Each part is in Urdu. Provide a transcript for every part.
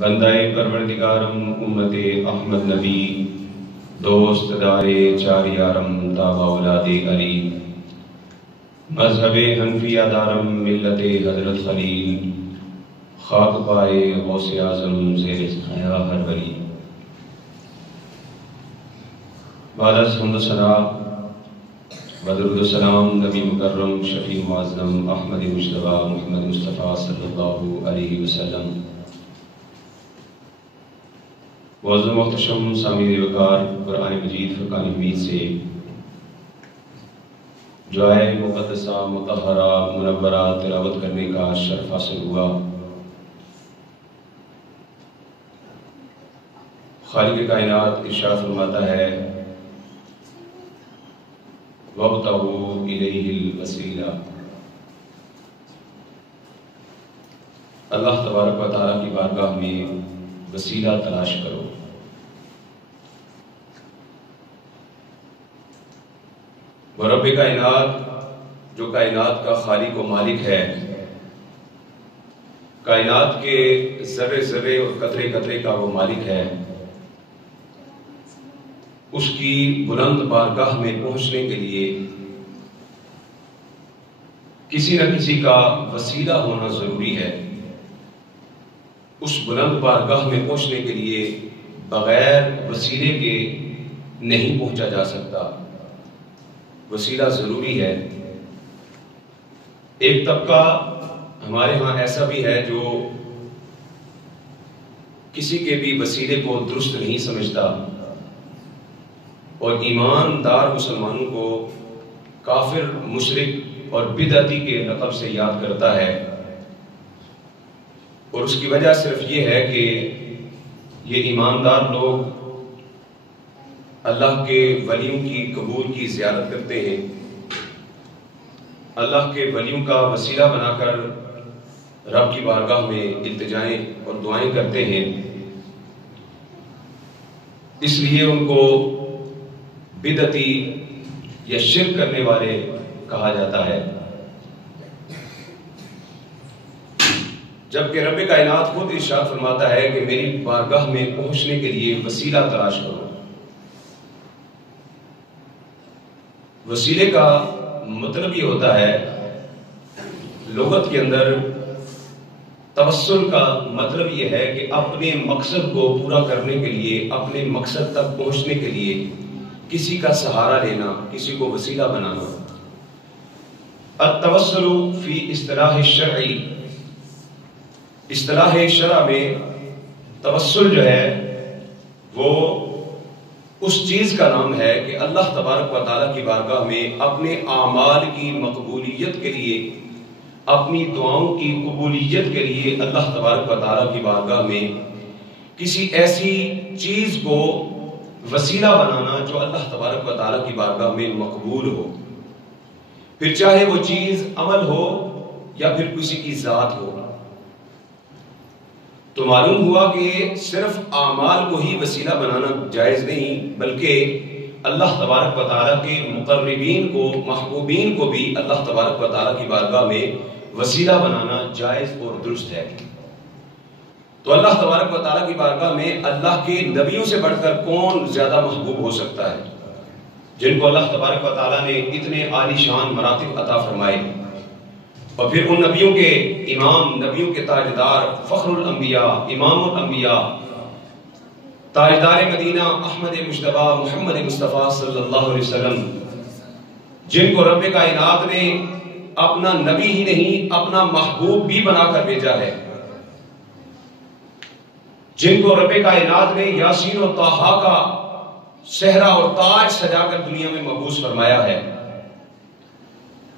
بندائے پروردگارم امت احمد نبی، دوست دارے چار یارم تابع اولاد علی، مذہب حنفیہ دارم ملت حضرت خلیل، خاک پائے غوث اعظم زیر سایہ ہر ولی۔ بعد از حمد و ثنا و درود و سلام نبی مکرم شفیع معظم احمد مجتبی محمد مصطفیٰ صلی اللہ علیہ وسلم۔ معزز محتشم سامعین وقار، قرآن مجید فرقان حمید سے جو آئے مقدسہ مطہرہ منورہ تلاوت کرنے کا شرف حاصل ہوا، خالق کائنات ارشاد فرماتا ہے وَابْتَغُوا إِلَيْهِ الْوَسِيلَةَ۔ اللہ تبارک و تعالیٰ کی بارگاہ میں وسیلہ تلاش کرو۔ وہ رب کائنات جو کائنات کا خالق و مالک ہے، کائنات کے ذرے ذرے اور قطرے قطرے کا وہ مالک ہے، اس کی بلند بارگاہ میں پہنچنے کے لیے کسی نہ کسی کا وسیلہ ہونا ضروری ہے۔ اس بلند بارگاہ میں پہنچنے کے لیے بغیر وسیلے کے نہیں پہنچا جا سکتا، وسیلہ ضروری ہے۔ ایک طبقہ ہمارے ہاں ایسا بھی ہے جو کسی کے بھی وسیلے کو درست نہیں سمجھتا اور ایماندار مسلمانوں کو کافر، مشرک اور بدعتی کے لقب سے یاد کرتا ہے، اور اس کی وجہ صرف یہ ہے کہ یہ ایماندار لوگ اللہ کے ولیوں کی قبور کی زیارت کرتے ہیں، اللہ کے ولیوں کا وسیلہ بنا کر رب کی بارگاہ میں التجائیں اور دعائیں کرتے ہیں، اس لیے ان کو بدعتی یا شرک کرنے والے کہا جاتا ہے۔ جبکہ رب کائنات خود ارشاد فرماتا ہے کہ میری بارگاہ میں پہنچنے کے لیے وسیلہ تلاش کرو۔ وسیلے کا مطلب یہ ہوتا ہے، لغت کے اندر توسل کا مطلب یہ ہے کہ اپنے مقصد کو پورا کرنے کے لیے، اپنے مقصد تک پہنچنے کے لیے کسی کا سہارا لینا، کسی کو وسیلہ بنانا۔ التوسل فی اصطلاح الشرعی، اصطلاح شرع میں توسل جو ہے وہ اس چیز کا نام ہے کہ اللہ تبارک و تعالیٰ کی بارگاہ میں اپنے اعمال کی مقبولیت کے لیے، اپنی دعاؤں کی قبولیت کے لیے اللہ تبارک و تعالیٰ کی بارگاہ میں کسی ایسی چیز کو وسیلہ بنانا جو اللہ تبارک و تعالیٰ کی بارگاہ میں مقبول ہو، پھر چاہے وہ چیز عمل ہو یا پھر کسی کی ذات ہو۔ تو معلوم ہوا کہ صرف اعمال کو ہی وسیلہ بنانا جائز نہیں، بلکہ اللہ تبارک و تعالیٰ کے مقربین کو، محبوبین کو بھی اللہ تبارک و تعالیٰ کی بارگاہ میں وسیلہ بنانا جائز اور درست ہے۔ تو اللہ تبارک و تعالیٰ کی بارگاہ میں اللہ کے نبیوں سے بڑھ کر کون زیادہ محبوب ہو سکتا ہے، جن کو اللہ تبارک و تعالیٰ نے اتنے عالی شان مراتب عطا فرمائے، اور پھر ان نبیوں کے امام، نبیوں کے تاجدار، فخر الانبیاء، امام الانبیاء، تاجدار مدینہ احمد مجتبی محمد مصطفیٰ صلی اللہ علیہ وسلم، جن کو رب کائنات نے اپنا نبی ہی نہیں اپنا محبوب بھی بنا کر بھیجا ہے، جن کو رب کائنات نے یاسین و طٰہٰ کا صحرا اور تاج سجا کر دنیا میں مبعوث فرمایا ہے،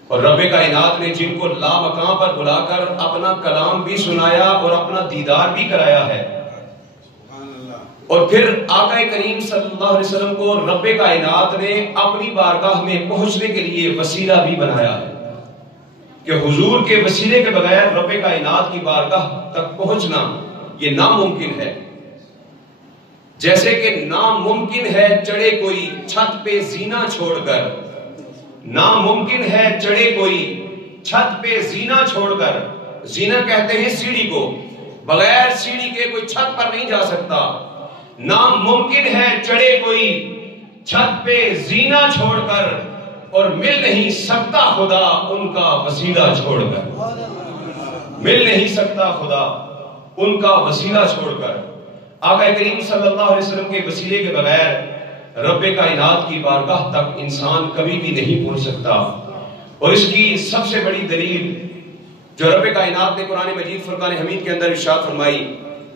اور رب کائنات نے جن کو لامکاں پر بلا کر اپنا کلام بھی سنایا اور اپنا دیدار بھی کرایا ہے، اور پھر آقا کریم صلی اللہ علیہ وسلم کو رب کائنات نے اپنی بارگاہ میں پہنچنے کے لیے وسیلہ بھی بنایا ہے کہ حضور کے وسیلے کے بغیر رب کائنات کی بارگاہ تک پہنچنا یہ ناممکن ہے۔ جیسے کہ ناممکن ہے چڑھے کوئی چھت پہ زینہ چھوڑ کر، ناممکن ہے چڑھے کوئی چھت پہ زینہ چھوڑ کر، زینہ کہتے ہیں سیڑھی کو، بغیر سیڑھی کے کوئی چھت پر نہیں جا سکتا، ناممکن ہے چڑھے کوئی چھت پہ زینہ چھوڑ کر، اور مل نہیں سکتا خدا ان کا وسیلہ چھوڑ کر، مل نہیں سکتا خدا ان کا وسیلہ چھوڑ کر۔ آقا کریم صلی اللہ علیہ وسلم کے وسیلے کے بغیر رب کائنات کی بارگاہ تک انسان کبھی بھی نہیں پہنچ سکتا۔ اور اس کی سب سے بڑی دلیل جو رب کائنات نے قرآن مجید فرقان حمید کے اندر ارشاد فرمائی،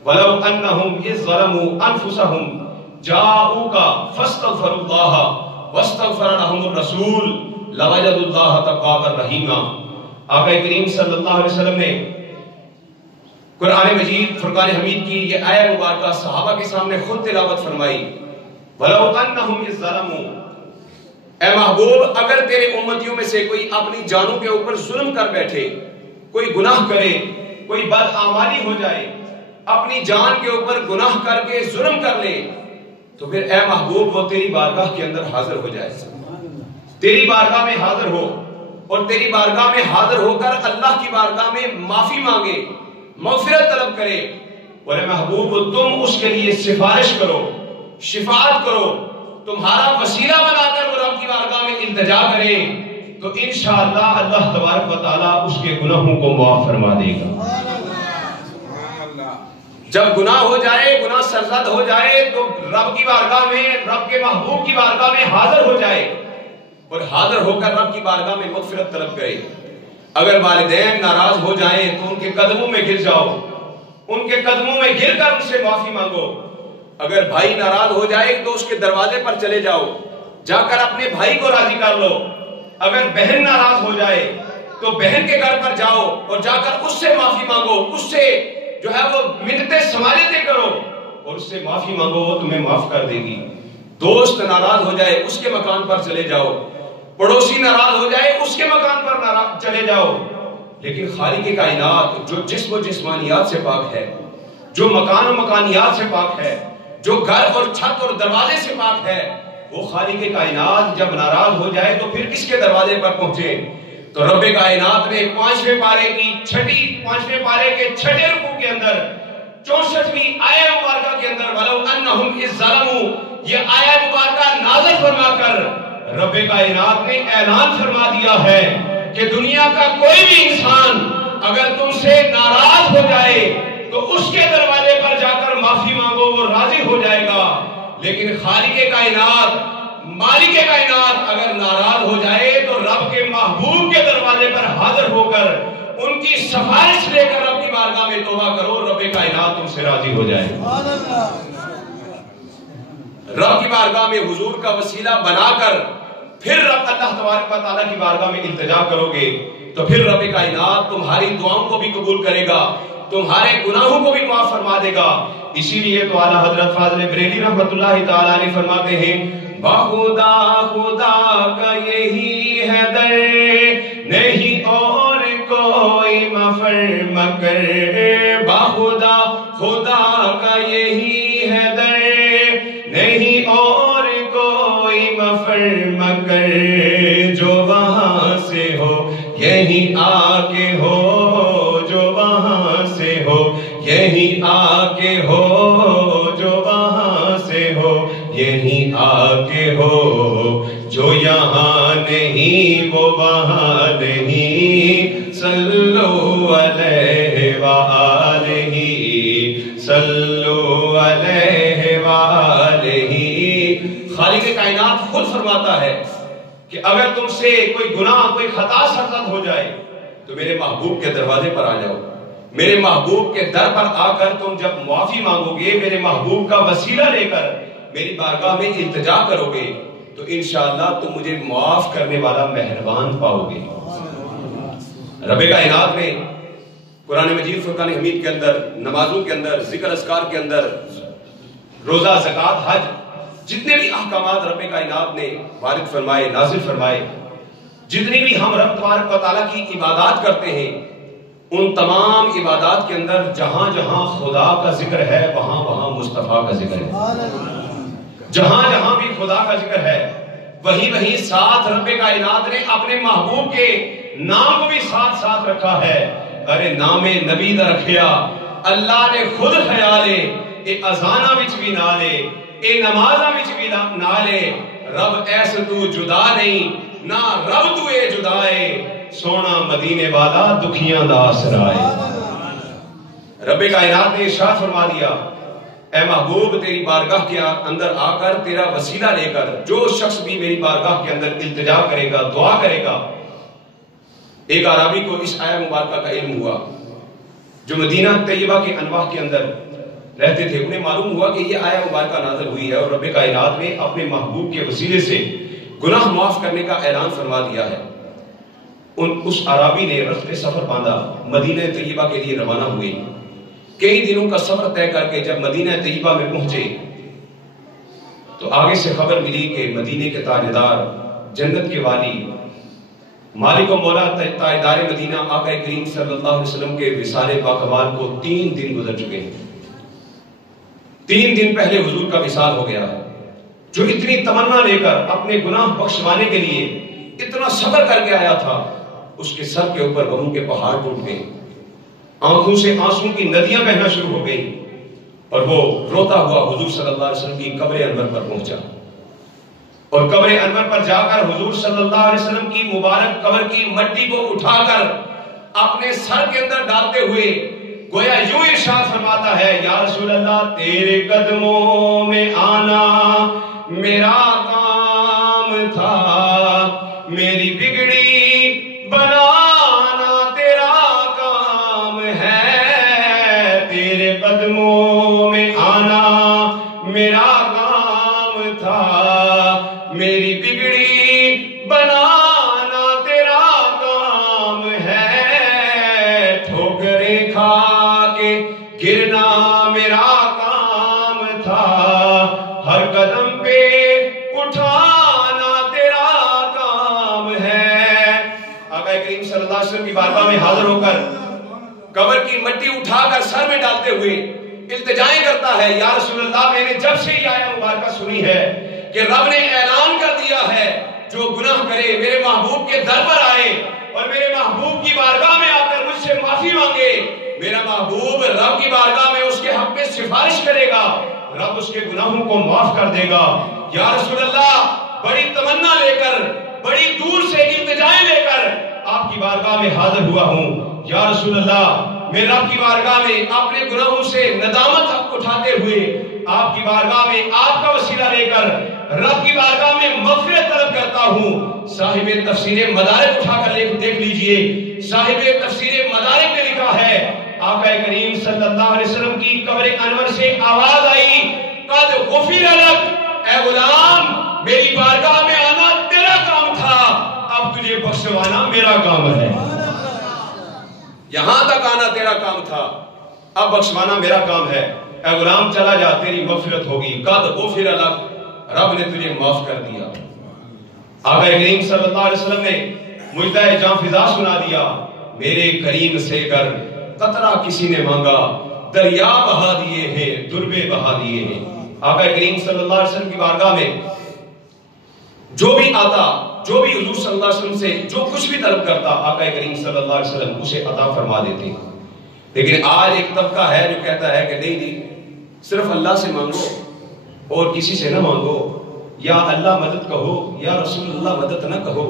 وَلَوْ أَنَّهُمْ إِذْ ظَلَمُوا أَنفُسَهُمْ جَاءُوكَ فَاسْتَغْفَرُوا اللَّهَ وَاسْتَغْفَرَ لَهُمُ الرَّسُولُ لَوَجَدُوا اللَّهَ تَوَّابًا رَحِيمًا۔ آقا کریم صلی اللہ علیہ وسلم نے قرآن مجید فرقان حمید کی یہ آیت مبارکہ صحابہ کے سامنے خود تلاوت فرمائی، وَلَوْ أَنَّهُمْ إِذْ ظَلَمُوا، اے محبوب اگر تیرے امتیوں میں سے کوئی اپنی جانوں کے اوپر ظلم کر بیٹھے، کوئی گناہ کرے، کوئی بدعمالی ہو جائے، اپنی جان کے اوپر گناہ کر کے ظلم کر لے، تو پھر اے محبوب وہ تیری بارگاہ کے اندر حاضر ہو جائے، تیری بارگاہ میں حاضر ہو، اور تیری بارگاہ میں حاضر ہو کر اللہ کی بارگاہ میں معافی مانگے، مغفرت طلب کرے، اور اے محبوب تم اس کے لیے سفارش کرو، شفاعت کرو، تمہارا وسیلہ بنا کر وہ رب کی بارگاہ میں التجا کرے، تو انشاءاللہ اللہ تبارک و تعالیٰ اس کے گناہوں کو معاف فرما دے گا۔ جب گناہ ہو جائے، گناہ سرزد ہو جائے، تو رب کی بارگاہ میں، رب کے محبوب کی بارگاہ میں حاضر ہو جائے، اور حاضر ہو کر رب کی بارگاہ میں مغفرت طلب کرے۔ اگر والدین ناراض ہو جائیں تو ان کے قدموں میں گر جاؤ، ان کے قدموں میں گر کر ان سے معافی مانگو۔ اگر بھائی ناراض ہو جائے تو اس کے دروازے پر چلے جاؤ، جا کر اپنے بھائی کو راضی کر لو۔ اگر بہن ناراض ہو جائے تو بہن کے گھر پر جاؤ اور جا کر اس سے معافی مانگو، اس سے جو ہے وہ منتیں سماجتیں کرو اور اس سے معافی مانگو، وہ تمہیں معاف کر دے گی۔ دوست ناراض ہو جائے اس کے مکان پر چلے جاؤ، پڑوسی ناراض ہو جائے اس کے مکان پر چلے جاؤ، لیکن خالق کائنات جو جسم و جسمانیات سے پاک ہے، جو مکان و مکانیات سے پاک ہے، جو گھر اور چھت اور دروازے سے پاک ہے، وہ خالق کائنات جب ناراض ہو جائے تو پھر کس کے دروازے پر پہنچے؟ تو رب کائنات نے 5ویں پارے کے 6 رکوع کے اندر 64ویں آیت مبارکہ کے اندر وَلَوْ أَنَّهُمْ إِذْ ظَلَمُوا یہ آیت مبارکہ نازل فرما کر رب کائنات نے اعلان فرما دیا ہے کہ دنیا کا کوئی بھی انسان اگر تم سے ناراض ہو جائے تو اس کے دروازے پر جا کر معافی مانگو، وہ راضی ہو جائے گا، لیکن خالق کائنات، مالک کائنات اگر ناراض ہو جائے تو رب کے محبوب کے دروازے پر حاضر ہو کر ان کی سفارش لے کر رب کی بارگاہ میں توبہ کرو، رب کائنات تم سے راضی ہو جائے۔ رب کی بارگاہ میں حضور کا وسیلہ بنا کر پھر رب اللہ تبارک و تعالیٰ کی بارگاہ میں التجا کرو گے تو پھر رب کائنات تمہاری دعاؤں کو بھی قبول کرے گا، تمہارے گناہوں کو بھی معاف فرما دے گا۔ اسی لیے تو اعلیٰ حضرت فاضل بریلی رحمت اللہ تعالیٰ علیہ فرماتے ہیں، بخدا خدا کا یہی ہے در، نہیں اور کوئی مفر مکر، بخدا خدا کا یہی ہے در، نہیں اور کوئی مفر مکر، جو وہاں سے ہو یہی آ کے ہو، جو وہاں سے ہو یہی آ کے ہو، جو وہاں سے ہو یہی آ کے ہو، جو یہاں نہیں وہ وہاں نہیں، صلو علیہ وآلہ، صلو علیہ وآلہ۔ خالق کائنات خود فرماتا ہے کہ اگر تم سے کوئی گناہ، کوئی خطا سرزد ہو جائے تو میرے محبوب کے دروازے پر آ جاؤ، میرے محبوب کے در پر آ کر تم جب معافی مانگو گے، میرے محبوب کا وسیلہ لے کر میری بارگاہ میں التجا کرو گے تو انشاءاللہ تم مجھے معاف کرنے والا مہربان پاؤ گے۔ رب کائنات نے قرآن مجید فرقان حمید کے اندر، نمازوں کے اندر، ذکر اذکار کے اندر، روزہ، زکوٰۃ، حج، جتنے بھی احکامات رب کائنات نے وارد فرمائے، نازل فرمائے، جتنی بھی ہم رب تبارک و تعالیٰ کی عبادات کرتے ہیں، ان تمام عبادات کے اندر جہاں جہاں خدا کا ذکر ہے وہاں وہاں مصطفیٰ کا ذکر ہے، جہاں جہاں بھی خدا کا ذکر ہے وہیں وہیں ساتھ رب کائنات نے اپنے محبوب کے نام کو بھی ساتھ ساتھ رکھا ہے۔ ارے نام نبی دا رکھیا، اللہ نے خود خیالے اے اذانہ وچ بھی نالے اے نمازہ وچ بھی نالے رب ایسے تو جدا نہیں نہ رب تو اے جدائے سونا مدینے والا دکھیاں دا آسرائے۔ رب کائنات نے ارشاد فرما دیا اے محبوب تیری بارگاہ کے اندر آ کر تیرا وسیلہ لے کر جو شخص بھی میری بارگاہ کے اندر التجا کرے گا دعا کرے گا۔ ایک عربی کو اس آیہ مبارکہ کا علم ہوا جو مدینہ طیبہ کے انواع کے اندر رہتے تھے، انہیں معلوم ہوا کہ یہ آیہ مبارکہ نازل ہوئی ہے اور رب کائنات نے اپنے محبوب کے وسیلے سے گناہ معاف کرنے کا اعلان فرما دیا ہے۔ اس عربی نے رسم سفر باندھا، مدینہ طیبہ کے لیے روانہ ہوئے۔ کئی دنوں کا سفر طے کر کے جب مدینہ طیبہ میں پہنچے تو آگے سے خبر ملی کہ مدینے کے تاجدار، جنت کے والی، مالک و مولا تاجدار مدینہ آقا کریم صلی اللہ علیہ وسلم کے وصال باکمال کو 3 دن گزر چکے ہیں۔ 3 دن پہلے حضور کا وصال ہو گیا ہے۔ جو اتنی تمنا لے کر اپنے گناہ بخشوانے کے لیے اتنا صبر کر کے آیا تھا، اس کے سر کے اوپر غموں کے پہاڑ ٹوٹ گئے، آنکھوں سے آنسوں کی ندیاں بہنا شروع ہو گئی اور وہ روتا ہوا حضور صلی اللہ علیہ وسلم کی قبر انور پر پہنچا اور قبر انور پر جا کر حضور صلی اللہ علیہ وسلم کی مبارک قبر کی مٹی کو اٹھا کر اپنے سر کے اندر ڈالتے ہوئے گویا یوں ارشاد فرماتا ہے یا رسول اللہ تیرے قدموں میں آنا میرا کام تھا، میری بگڑی بنانا تیرا کام ہے، تیرے قدموں میں آنا میرا کام تھا، میری بگڑی بنانا تیرا کام ہے، ٹھوکریں کھا کے گرنا میرا کام تھا، ہر قدم پہ اٹھانا تیرا کام ہے۔ آقا کریم صلی اللہ علیہ وسلم کی بارگاہ میں حاضر ہو کر قبر کی مٹی اٹھا کر سر میں ڈالتے ہوئے التجائیں کرتا ہے یا رسول اللہ میں نے جب سے یہ آیہ مبارکہ سنی ہے کہ رب نے اعلان کر دیا ہے جو گناہ کرے میرے محبوب کے در پر آئے اور میرے محبوب کی بارگاہ میں آ کر مجھ سے معافی مانگے، میرا محبوب رب کی بارگاہ میں اس کے حق میں سفارش کرے گا، رب اس کے گناہوں کو معاف کر دے گا۔ یا رسول اللہ بڑی تمنا لے کر بڑی دور سے التجائیں لے کر آپ کی بارگاہ میں حاضر ہوا ہوں۔ یا رسول اللہ میں رب کی بارگاہ میں اپنے گناہوں سے ندامت اٹھاتے ہوئے آپ کی بارگاہ میں آپ کا وسیلہ لے کر رب کی بارگاہ میں مغفرت طلب کرتا ہوں۔ صاحب تفسیر مدارک اٹھا کر دیکھ لیجئے، صاحب تفسیر مدارک نے لکھا ہے آقا کریم صلی اللہ علیہ وسلم کی قبر انور سے آواز آئی قد غفر لک، اے غلام میری بارگاہ میں آنا تیرا کام تھا، اب تجھے بخشوانا میرا کام ہے۔ یہاں تک آنا تیرا کام تھا، اب بخشوانا میرا کام ہے، اے غلام چلا جا تیری مغفرت ہوگی، قد غفر لک، رب نے تجھے معاف کر دیا۔ آقا کریم صلی اللہ علیہ وسلم نے مجدہ جاں فضا سنا دیا میرے کریم سے گر قطرہ کسی نے مانگا، دریا بہا دیے ہیں دربے بہا دیے ہیں۔ آقا کریم صلی اللہ علیہ وسلم کی بارگاہ میں جو بھی آتا، جو بھی حضور صلی اللہ علیہ وسلم سے جو کچھ بھی طلب کرتا، آقا کریم صلی اللہ علیہ وسلم اسے عطا فرما دیتے۔ لیکن آج ایک طبقہ ہے جو کہتا ہے کہ نہیں نہیں صرف اللہ سے مانگو اور کسی سے نہ مانگو، یا اللہ مدد کہو یا رسول اللہ مدد نہ کہو،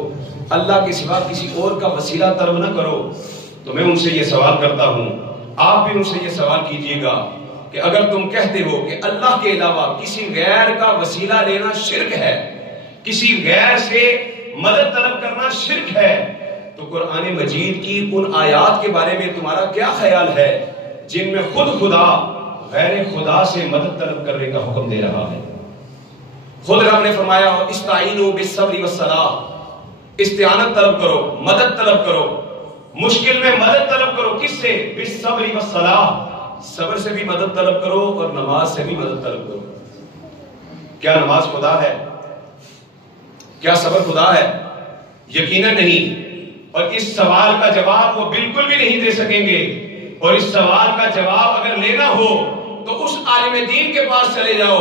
اللہ کے سوا کسی اور کا وسیلہ طلب نہ کرو۔ تو میں ان سے یہ سوال کرتا ہوں، آپ بھی ان سے یہ سوال کیجئے گا کہ اگر تم کہتے ہو کہ اللہ کے علاوہ کسی غیر کا وسیلہ لینا شرک ہے، کسی غیر سے مدد طلب کرنا شرک ہے، تو قرآن مجید کی ان آیات کے بارے میں تمہارا کیا خیال ہے جن میں خود خدا غیر خدا سے مدد طلب کرنے کا حکم دے رہا ہے؟ خود رب نے فرمایا استعینوا بالصبر والصلاۃ، استعانت طلب کرو، مدد طلب کرو، مشکل میں مدد طلب کرو، کس سے؟ بالصبر والصلاۃ، صبر سے بھی مدد طلب کرو اور نماز سے بھی مدد طلب کرو۔ کیا نماز خدا ہے؟ کیا صبر خدا ہے؟ یقیناً نہیں۔ اور اس سوال کا جواب وہ بالکل بھی نہیں دے سکیں گے، اور اس سوال کا جواب اگر لینا ہو تو اس عالم دین کے پاس چلے جاؤ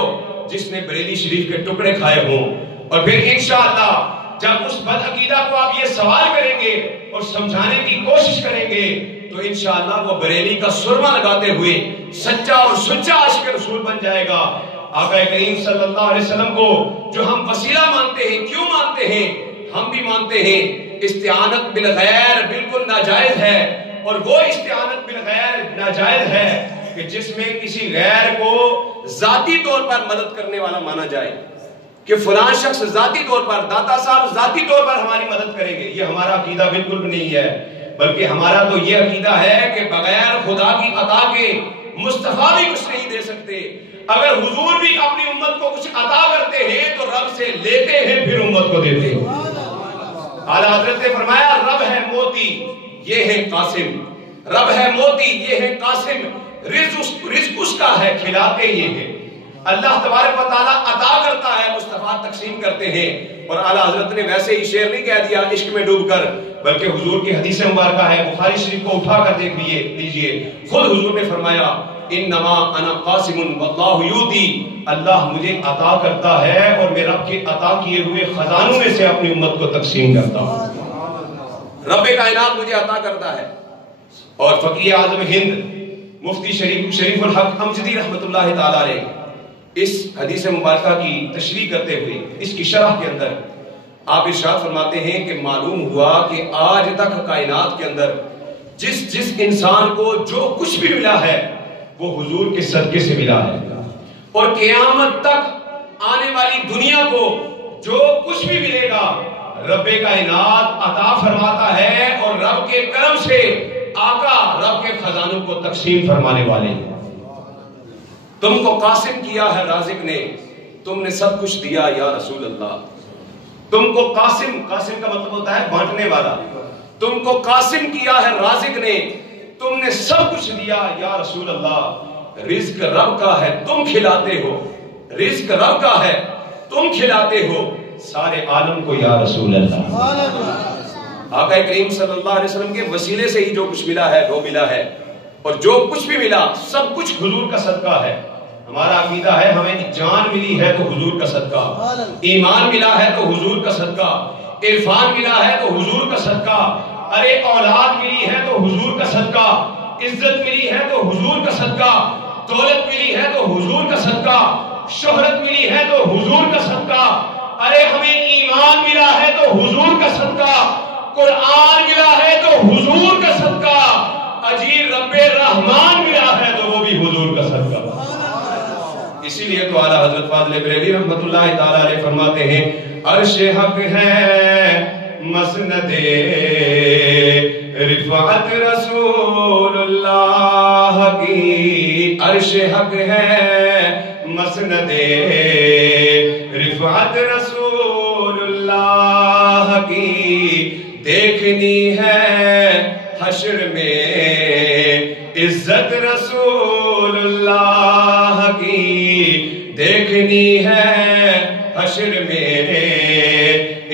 جس نے بریلی شریف کے ٹکڑے کھائے ہوں، اور پھر انشاءاللہ جب اس بد عقیدہ کو آپ یہ سوال کریں گے اور سمجھانے کی کوشش کریں گے تو تو انشاءاللہ وہ بریلی کا سرما لگاتے ہوئے سچا اور سچا عاشق رسول بن جائے گا۔ آقا کریم صلی اللہ علیہ وسلم کو جو ہم وسیلہ مانتے ہیں، کیوں مانتے ہیں؟ ہم بھی مانتے ہیں استعانت بالغیر بالکل ناجائز ہے، اور وہ استعانت بالغیر ناجائز ہے کہ جس میں کسی غیر کو ذاتی طور پر مدد کرنے والا مانا جائے، کہ فلاں شخص ذاتی طور پر، داتا صاحب ذاتی طور پر ہماری مدد کریں گے۔ یہ ہمارا عقیدہ بالکل بھی نہیں ہے، بلکہ ہمارا تو یہ عقیدہ ہے کہ بغیر خدا کی عطا کے مصطفیٰ بھی کچھ نہیں دے سکتے۔ اگر حضور بھی اپنی امت کو کچھ عطا کرتے ہیں تو رب سے لیتے ہیں، پھر امت کو دیتے ہیں۔ اعلیٰ حضرت نے فرمایا رب ہے موتی، یہ ہے قاسم، رب ہے موتی، یہ ہے قاسم، رزق اس کا ہے، کھلاتے یہ ہے۔ اللہ تبارک و تعالیٰ عطا کرتا ہے، مصطفیٰ تقسیم کرتے ہیں۔ اور اعلیٰ حضرت نے ویسے ہی شعر نہیں کہہ دیا عشق میں ڈوب کر، بلکہ حضور کی حدیث مبارکہ ہے، بخاری شریف کو اٹھا کر دیکھ لیجئے، خود حضور نے فرمایا انما انا قاسم واللہ یؤتی، اللہ مجھے عطا کرتا ہے اور میں رب کے عطا کیے ہوئے خزانوں میں سے اپنی امت کو تقسیم کرتا ہوں۔ رب کائنات مجھے عطا کرتا ہے۔ اور فقیہ اعظم ہند مفتی شریف الحق امجدی رحمت اللہ تعالی علیہ اس حدیث مبارکہ کی تشریح کرتے ہوئے اس کی شرح کے اندر آپ ارشاد فرماتے ہیں کہ معلوم ہوا کہ آج تک کائنات کے اندر جس انسان کو جو کچھ بھی ملا ہے وہ حضور کے صدقے سے ملا ہے، اور قیامت تک آنے والی دنیا کو جو کچھ بھی ملے گا رب کائنات عطا فرماتا ہے، اور رب کے کرم سے آقا رب کے خزانوں کو تقسیم فرمانے والے ہیں۔ تم کو قاسم کیا ہے رازق نے، تم نے سب کچھ دیا یا رسول اللہ۔ تم کو قاسم کا مطلب ہوتا ہے بانٹنے والا، تم کو قاسم کیا ہے رازق نے، تم نے سب کچھ دیا یا رسول اللہ۔ رزق رب کا ہے تم کھلاتے ہو، رزق رب کا ہے تم کھلاتے ہو سارے عالم کو یا رسول اللہ۔ آقا کریم صلی اللہ علیہ وسلم کے وسیلے سے ہی جو کچھ ملا ہے وہ ملا ہے، اور جو کچھ بھی ملا سب کچھ حضور کا صدقہ ہے۔ ہمارا عقیدہ ہے ہمیں جان ملی ہے تو حضور کا صدقہ، ایمان ملا ہے تو حضور کا صدقہ، عرفان ملا ہے تو حضور کا صدقہ، ارے اولاد ملی ہے تو حضور کا صدقہ، عزت ملی ہے تو حضور کا صدقہ، دولت ملی ہے تو حضور کا صدقہ، شہرت ملی ہے تو حضور کا صدقہ، ارے ہمیں ایمان ملا ہے تو حضور کا صدقہ، قرآن ملا ہے تو حضور کا صدقہ، اجیر رب رحمان ملا ہے تو وہ بھی حضور کا صدقہ۔ اسی لیے تو اعلیٰ حضرت فاضل بریلوی رحمت اللہ تعالیٰ علیہ فرماتے ہیں عرش حق ہے مسند رفعت رسول اللہ کی، عرش حق ہے مسند رفعت رسول اللہ کی، دیکھنی ہے حشر میں عزت رسول اللہ کی، دیکھنی ہے حشر میں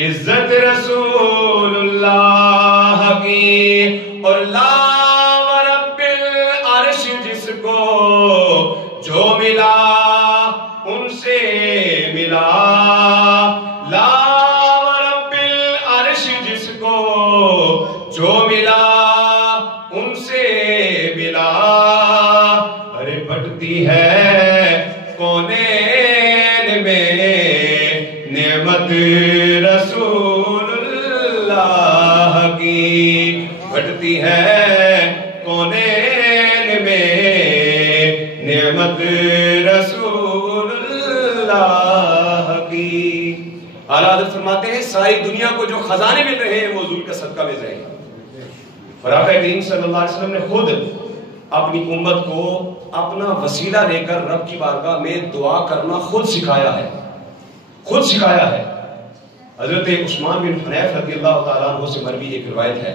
عزت رسول اللہ کی، اور لا ورب العرش جس کو جو ملا ان سے ملا، لا ورب العرش جس کو جو ملا ان سے ملا، ارے بٹتی ہے کونین میں نعمت رسول اللہ کی، بٹتی ہے کونین میں نعمت رسول اللہ کی۔ اعلیٰ حضرت فرماتے ہیں ساری دنیا کو جو خزانے مل رہے ہیں وہ حضور کا صدقہ مل رہے ہیں، اور آقا کریم صلی اللہ علیہ وسلم نے خود اپنی امت کو اپنا وسیلہ لے کر رب کی بارگاہ میں دعا کرنا خود سکھایا ہے، خود سکھایا ہے۔ حضرت عثمان بن حنیف رضی اللہ تعالیٰ عنہ سے مروی ایک روایت ہے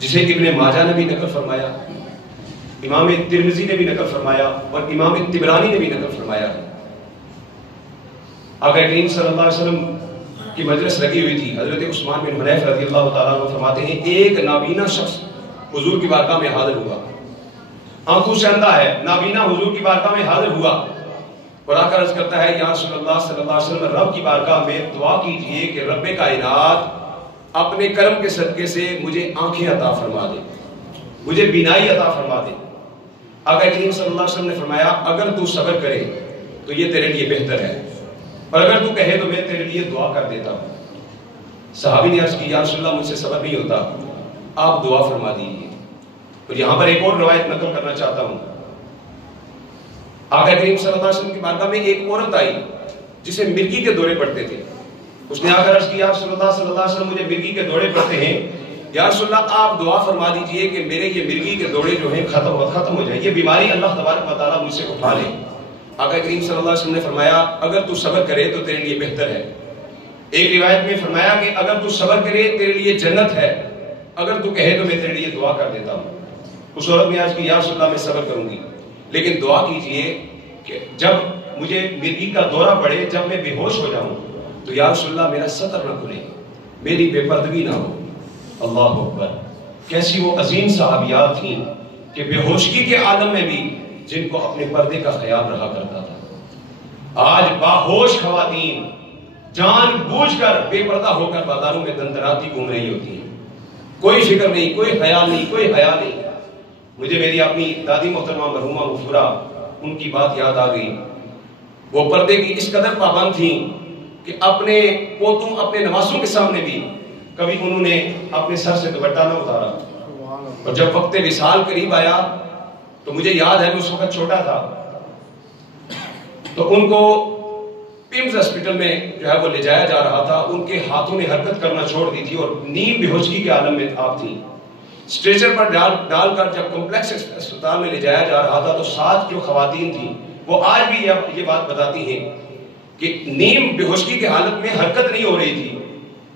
جسے ابن ماجہ نے بھی نقل فرمایا، امام ترمذی نے بھی نقل فرمایا، اور امام طبرانی نے بھی نقل فرمایا ہے۔ آقا کریم صلی اللہ علیہ وسلم کی مجلس لگی ہوئی تھی، حضرت عثمان بن حنیف رضی اللہ تعالیٰ عنہ فرماتے ہیں ایک نابینا شخص حضور کی بارگاہ میں حاضر ہوا، آنکھوں سے اندھا ہے، نابینا حضور کی بارگاہ میں حاضر ہوا، اور آ کر عرض کرتا ہے یا رسول اللہ صلی اللہ علیہ وسلم رب کی بارگاہ میں دعا کیجئے کہ رب کائنات اپنے کرم کے صدقے سے مجھے آنکھیں عطا فرما دے۔ مجھے بینائی عطا فرما دے۔ آقا کریم صلی اللہ علیہ وسلم نے فرمایا اگر تو صبر کرے تو یہ تیرے لیے بہتر ہے، اور اگر تو کہے تو میں تیرے لیے دعا کر دیتا ہوں۔ صحابی نے عرض کی یا رسول اللہ مجھ سے صبر نہیں ہوتا، آپ دعا فرما دیجیے۔ اور یہاں پر ایک اور روایت نقل کرنا چاہتا ہوں۔ آقا کریم صلی اللہ علیہ وسلم کی بارگاہ میں ایک عورت آئی جسے مرگی کے دورے پڑتے تھے۔ اس نے آ کر عرض کی یا رسول اللہ صلی اللہ علیہ وسلم مجھے مرگی کے دورے پڑتے ہیں، یا رسول اللہ آپ دعا فرما دیجئے کہ میرے یہ مرگی کے دورے جو ہیں ختم ہو جائیں، یہ بیماری اللہ تبارک و تعالیٰ مجھ سے اٹھا لے۔ آقا کریم صلی اللہ علیہ وسلم نے فرمایا اگر تو صبر کرے تو تیرے لیے بہتر ہے۔ ایک روایت میں فرمایا کہ اگر تو صبر کرے تیرے لیے جنت ہے، اگر تو کہے تو میں تیرے لیے دعا کر دیتا ہوں۔ اس عورت نے عرض کی یا رسول اللہ میں صبر کروں گی، لیکن دعا کیجئے کہ جب مجھے مرگی کا دورہ پڑے، جب میں بے ہوش ہو جاؤں تو یا رسول اللہ میرا سطر نہ کھلے، میری بے پردگی نہ ہو۔ اللہ اکبر، کیسی وہ عظیم صحابیات تھیں کہ بے ہوشگی کے عالم میں بھی جن کو اپنے پردے کا خیال رہا کرتا تھا۔ آج باہوش خواتین جان بوجھ کر بے پردہ ہو کر بازاروں میں دندراتی گھوم رہی ہوتی ہیں، کوئی فکر نہیں، کوئی خیال نہیں، کوئی حیا نہیں۔ مجھے میری اپنی دادی محترمہ مرحومہ غفورہ ان کی بات یاد آ گئی۔ وہ پردے کی اس قدر پابند تھیں کہ اپنے پوتوں اپنے نواسوں کے سامنے بھی کبھی انہوں نے اپنے سر سے دوپٹہ نہ اتارا، اور جب وقت وصال قریب آیا تو مجھے یاد ہے کہ اس وقت چھوٹا تھا، تو ان کو پیمز ہاسپٹل میں جو ہے وہ لے جایا جا رہا تھا۔ ان کے ہاتھوں نے حرکت کرنا چھوڑ دی تھی اور نیم بے ہوشگی کے عالم میں آپ تھیں۔ اسٹریچر پر ڈال کر جب کمپلیکس اسپتال میں لے جایا جا رہا تھا تو ساتھ جو خواتین تھیں وہ آج بھی یہ بات بتاتی ہیں کہ نیم بے ہوشگی کے حالت میں حرکت نہیں ہو رہی تھی،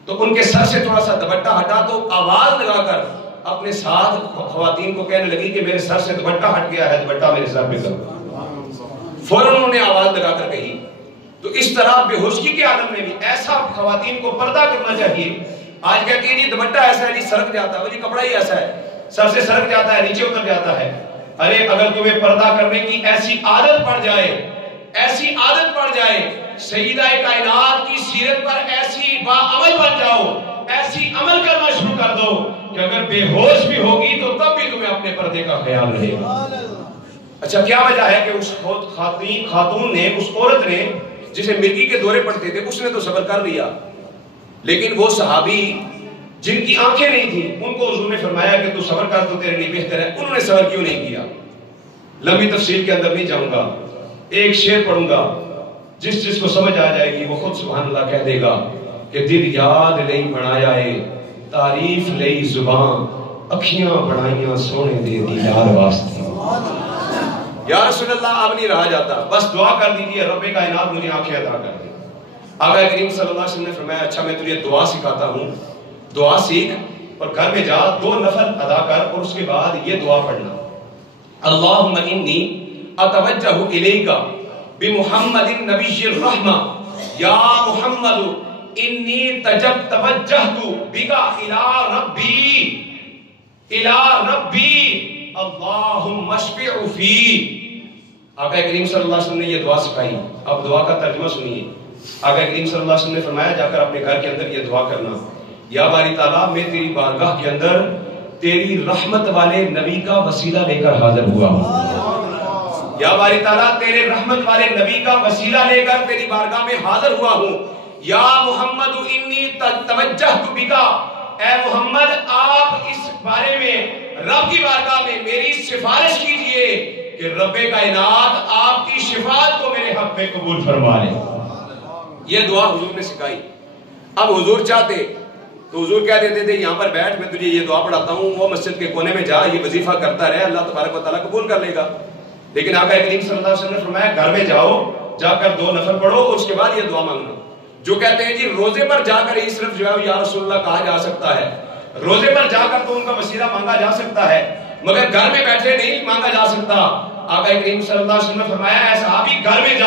تو ان کے سر سے تھوڑا سا دوپٹہ ہٹا تو آواز لگا کر اپنے ساتھ خواتین کو کہنے لگی کہ میرے سر سے دوپٹہ ہٹ گیا ہے، دوپٹہ میرے سر پہ کرو۔ فوراً انہوں نے آواز لگا کر کہی۔ تو اس طرح بے ہوشگی کے عالم میں بھی ایسا خواتین کو پردہ کرنا چاہیے۔ آج کہتی ہیں جی دوپٹہ ایسا ہے، جی سرک جاتا ہے، جی کپڑا ہی ایسا ہے، سر سے سرک جاتا ہے، نیچے اتر جاتا ہے۔ ارے اگر تمہیں پردہ کرنے کی ایسی عادت پڑ جائے، ایسی عادت پڑ جائے، سیدہ کائنات کی سیرت پر ایسی باعمل بن جاؤ، ایسی عمل کرنا شروع کر دو کہ اگر بے ہوش بھی ہوگی تو تب بھی تمہیں اپنے پردے کا خیال رہے گا۔ اچھا کیا وجہ ہے کہ اس خاتون نے، اس عورت نے جسے مرگی کے دورے پڑتے تھے، اس نے تو صبر کر لیا، لیکن وہ صحابی جن کی آنکھیں نہیں تھیں ان کو حضور نے فرمایا کہ تو صبر کر تو تیرے لیے بہتر ہے، انہوں نے صبر کیوں نہیں کیا؟ لمبی تفصیل کے اندر نہیں جاؤں گا، ایک شعر پڑھوں گا، جس کو سمجھ آ جائے گی وہ خود سبحان اللہ کہہ دے گا کہ دل یاد لئی بنایا ہے، تعریف لئی زبان، اکھیاں بنائیاں سونے دے دیدار واسطے۔ یا رسول اللہ آپ نہیں رہا جاتا، بس دعا کر دیجیے رب کائنات مجھے آنکھیں عطا کر دے۔ آقا کریم صلی اللہ علیہ وسلم نے فرمایا اچھا میں تجھے دعا سکھاتا ہوں، دعا سیکھ اور گھر میں جا 2 نفل ادا کر اور اس کے بعد یہ دعا پڑھنا، اللہم انی اتوجہ الیک بمحمد النبی الرحمہ، یا محمد انی توجہت بک الی ربی اللہم اشفع فی۔ آقا کریم صلی اللہ علیہ وسلم نے یہ دعا سکھائی۔ اب دعا کا ترجمہ سنیے۔ آقا کریم صلی اللہ علیہ وسلم نے فرمایا جا کر اپنے گھر کے اندر یہ دعا کرنا، یا باری تعالیٰ میں تیری بارگاہ کے اندر تیری رحمت والے نبی کا وسیلہ لے کر حاضر ہوا ہوں، یا باری تعالیٰ تیرے رحمت والے نبی کا وسیلہ لے کر تیری بارگاہ میں حاضر ہوا ہوں، یا محمد انی توجہت بک، اے محمد آپ اس بارے میں رب کی بارگاہ میں میری سفارش کیجئے کہ رب کائنات آپ کی شفاعت کو میرے حق میں قبول فرما لے۔ یہ دعا حضور نے سکھائی۔ اب حضور چاہتے تو حضور کہہ دیتے تھے یہاں پر بیٹھ میں تجھے یہ دعا پڑھاتا ہوں، وہ مسجد کے کونے میں جا یہ وظیفہ کرتا رہے، اللہ تبارک و تعالیٰ قبول کر لے گا۔ لیکن آقا کریم صلی اللہ علیہ وسلم نے فرمایا گھر میں جاؤ، جا کر 2 نفل پڑھو اور اس کے بعد یہ دعا مانگنا۔ جو کہتے ہیں جی روزے پر جا کر ہی صرف جو ہے یا رسول اللہ کہا جا سکتا ہے، روزے پر جا کر تو ان کا وسیلہ مانگا جا سکتا ہے مگر گھر میں بیٹھے نہیں مانگا جا سکتا۔ آقا کریم صلی اللہ علیہ وسلم نے فرمایا اے صحابی گھر میں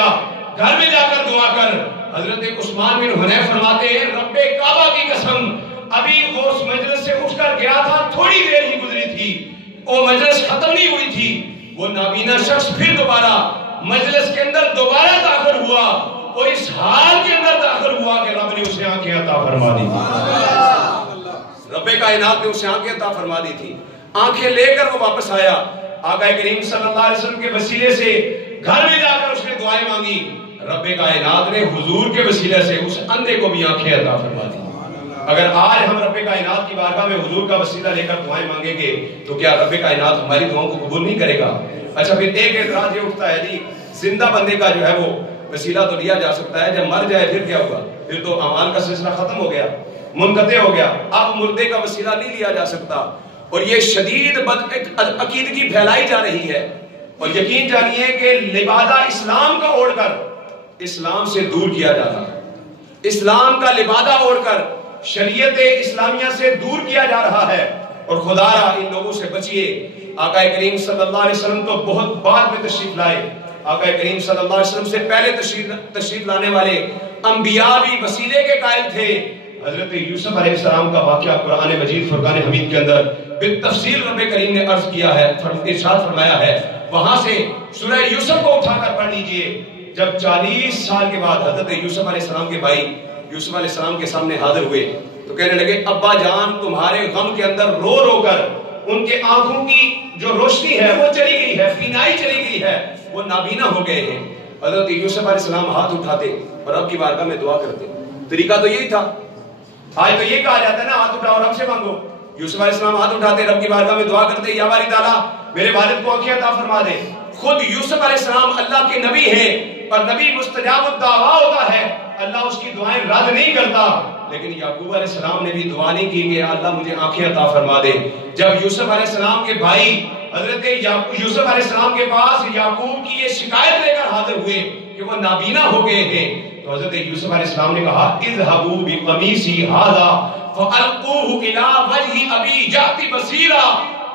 جا کر دعا کر۔ حضرت عثمان بن حنیف فرماتے ہیں رب کعبہ کی قسم ابھی وہ اس مجلس سے اٹھ کر گیا تھا، تھوڑی دیر ہی گزری تھی، وہ مجلس ختم نہیں ہوئی تھی، وہ نابینا شخص پھر دوبارہ مجلس کے اندر دوبارہ داخل ہوا، وہ اس حال کے اندر داخل ہوا کہ رب نے اسے آنکھیں عطا فرما دی تھی، رب کائنات نے اسے آنکھیں عطا فرما دی تھی۔ آنکھیں لے کر وہ واپس آیا، آقا کریم صلی اللہ علیہ وسلم کے وسیلے سے گھر میں جا کر اس نے دعائیں مانگی، رب کائنات نے حضور کے وسیلے سے اس اندھے کو بھی آنکھیں عطا فرما دی۔ اگر آج ہم رب کائنات کی بارگاہ میں حضور کا وسیلہ لے کر دعائیں مانگیں گے تو کیا رب کائنات ہماری دعاؤں کو قبول نہیں کرے گا؟ اچھا پھر ایک اعتراض یہ اٹھتا ہے جی زندہ بندے کا جو ہے وہ وسیلہ تو لیا جا سکتا ہے، جب مر جائے پھر کیا ہوگا؟ پھر تو اعمال کا سلسلہ ختم ہو گیا، منقطع ہو گیا، اب مردے کا وسیلہ نہیں لیا جا سکتا۔ اور یہ شدید عقیدگی پھیلائی جا رہی ہے، اور یقین جانیے کہ لبادہ اسلام کا اوڑھ کر اسلام سے دور کیا جا رہا ہے، اسلام کا لبادہ اوڑھ کر شریعت اسلامیہ سے دور کیا جا رہا ہے، اور خدا را ان لوگوں سے بچیے۔ آقا کریم صلی اللہ علیہ وسلم تو بہت بعد میں تشریف لائے، آقا کریم صلی اللہ علیہ وسلم سے پہلے تشریف لانے والے انبیاء بھی وسیلے کے قائل تھے۔ حضرت یوسف علیہ السلام کا واقعہ قرآن مجید فرقان حمید کے اندر بالتفصیل رب کریم نے عرض کیا ہے، ارشاد فرمایا ہے، وہاں سے سورہ یوسف کو اٹھا کر پڑھ لیجئے۔ جب 40 سال کے بعد حضرت یوسف علیہ السلام کے بھائی یوسف علیہ السلام کے سامنے حاضر ہوئے تو کہنے لگے ابا جان تمہارے غم کے اندر رو رو کر ان کے آنکھوں کی جو روشنی ہے وہ چلی گئی ہے، بینائی چلی گئی ہے، وہ نابینا ہو گئے ہیں۔ حضرت یوسف علیہ السلام ہاتھ اٹھاتے اور رب کی بارگاہ میں دعا کرتے، طریقہ تو یہی تھا۔ آج تو یہ کہا جاتا ہے نا ہاتھ اٹھاؤ رب سے مانگو، یوسف علیہ السلام ہاتھ اٹھاتے رب کی بارگاہ میں دعا کرتے، یا باری تعالیٰ میرے والد کو آنکھیں عطا فرما دے۔ خود یوسف علیہ السلام اللہ کے نبی ہیں اور نبی مستجاب الدعویٰ ہوتا ہے، اللہ اس کی دعائیں رد نہیں کرتا، لیکن یعقوب علیہ السلام نے بھی دعا نہیں کی کہ اللہ مجھے آنکھیں عطا فرما دے۔ جب یوسف علیہ السلام کے بھائی حضرت یوسف علیہ السلام کے پاس یعقوب کی یہ شکایت لے کر حاضر ہوئے کہ وہ نابینا ہو گئے ہیں، تو حضرت یوسف علیہ السلام نے کہا اذهبوا بقمیصی ھذا فالقوه الى وجه ابی یأتی بصیرا،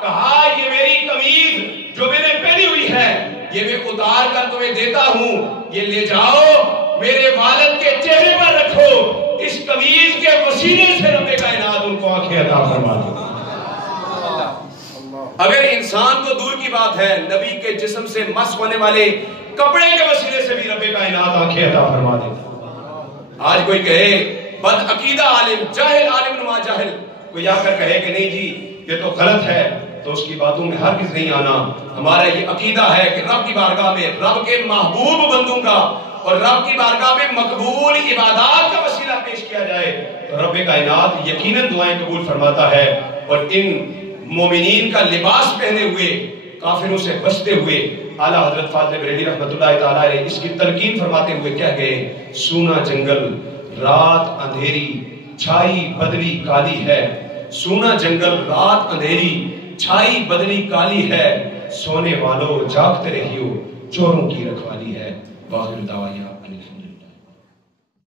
کہا یہ میری قمیض جو میں نے پہنی ہوئی ہے یہ میں اتار کر تمہیں دیتا ہوں، یہ لے جاؤ میرے والد کے چہرے پر رکھو، اس قمیض کے وسیلے سے رب کائنات ان کو آنکھیں عطا فرما دے۔ اگر انسان تو دور کی بات ہے، نبی کے جسم سے مس ہونے والے کپڑے کے وسیلے سے بھی رب کائنات آنکھیں عطا فرما دے۔ آج کوئی کہے بد عقیدہ عالم، جاہل عالم نما جاہل، کوئی آ کر کہے کہ نہیں جی یہ تو غلط ہے، تو اس کی باتوں میں ہرگز نہیں آنا۔ ہمارا یہ عقیدہ ہے کہ رب کی بارگاہ میں رب کے محبوب بندوں کا اور رب کی بارگاہ میں مقبول عبادات کا وسیلہ پیش کیا جائے تو رب کائنات یقیناً دعائیں قبول فرماتا ہے، اور ان مومنین کا لباس پہنے ہوئے کافروں سے بچتے ہوئے اعلیٰ حضرت فاضل بریلوی رحمۃ اللہ تعالیٰ علیہ اس کی تلقین فرماتے ہوئے کیا گئے، سونا جنگل رات اندھیری چھائی بدلی کالی ہے، سونا جنگل رات اندھیری چھائی بدلی کالی ہے، سونے والوں جاگتے رہیو چوروں کی رکھوالی ہے۔ واخر دعوانا